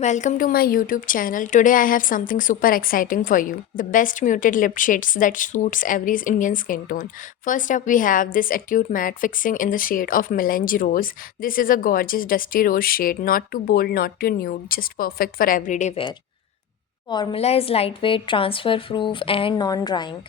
Welcome to my YouTube channel. Today I have something super exciting for you. The best muted lip shades that suits every Indian skin tone. First up we have this Etude Matte fixing in the shade of Melange Rose. This is a gorgeous dusty rose shade, not too bold, not too nude, just perfect for everyday wear. Formula is lightweight, transfer proof and non-drying.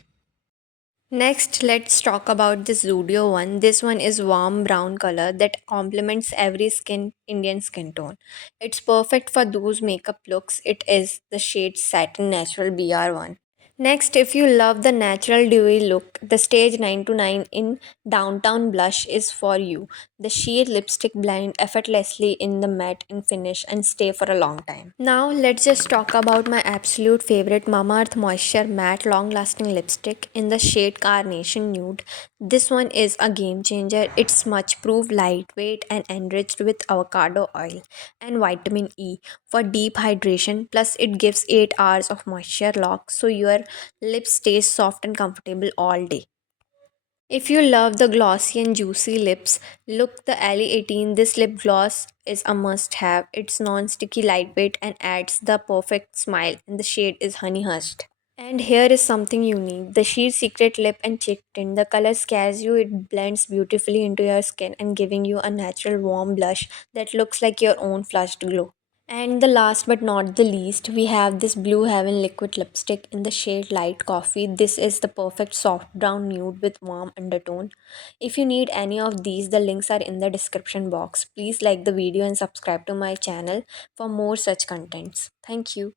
Next, let's talk about this Zudio one. This one is warm brown color that complements every skin Indian skin tone. It's perfect for those makeup looks. It is the shade Satin Natural BR1. Next, if you love the natural dewy look, the Stage 929 in Downtown Blush is for you. The sheer lipstick blend effortlessly in the matte and finish and stay for a long time. Now, let's just talk about my absolute favorite Mamaearth Moisture Matte Long Lasting Lipstick in the shade Carnation Nude. This one is a game changer. It's smudge proof, lightweight, and enriched with avocado oil and vitamin E for deep hydration. Plus, it gives 8 hours of moisture lock so your lips stay soft and comfortable all day. If you love the glossy and juicy lips, look the Elle 18. This lip gloss is a must have. It's non sticky, lightweight, and adds the perfect smile, and the shade is honey hushed. And here is something unique, the sheer secret lip and cheek tint. The color scares you, it blends beautifully into your skin and giving you a natural warm blush that looks like your own flushed glow. And the last but not the least, we have this Blue Heaven liquid lipstick in the shade Light Coffee. This is the perfect soft brown nude with warm undertone. If you need any of these, the links are in the description box. Please like the video and subscribe to my channel for more such contents. Thank you.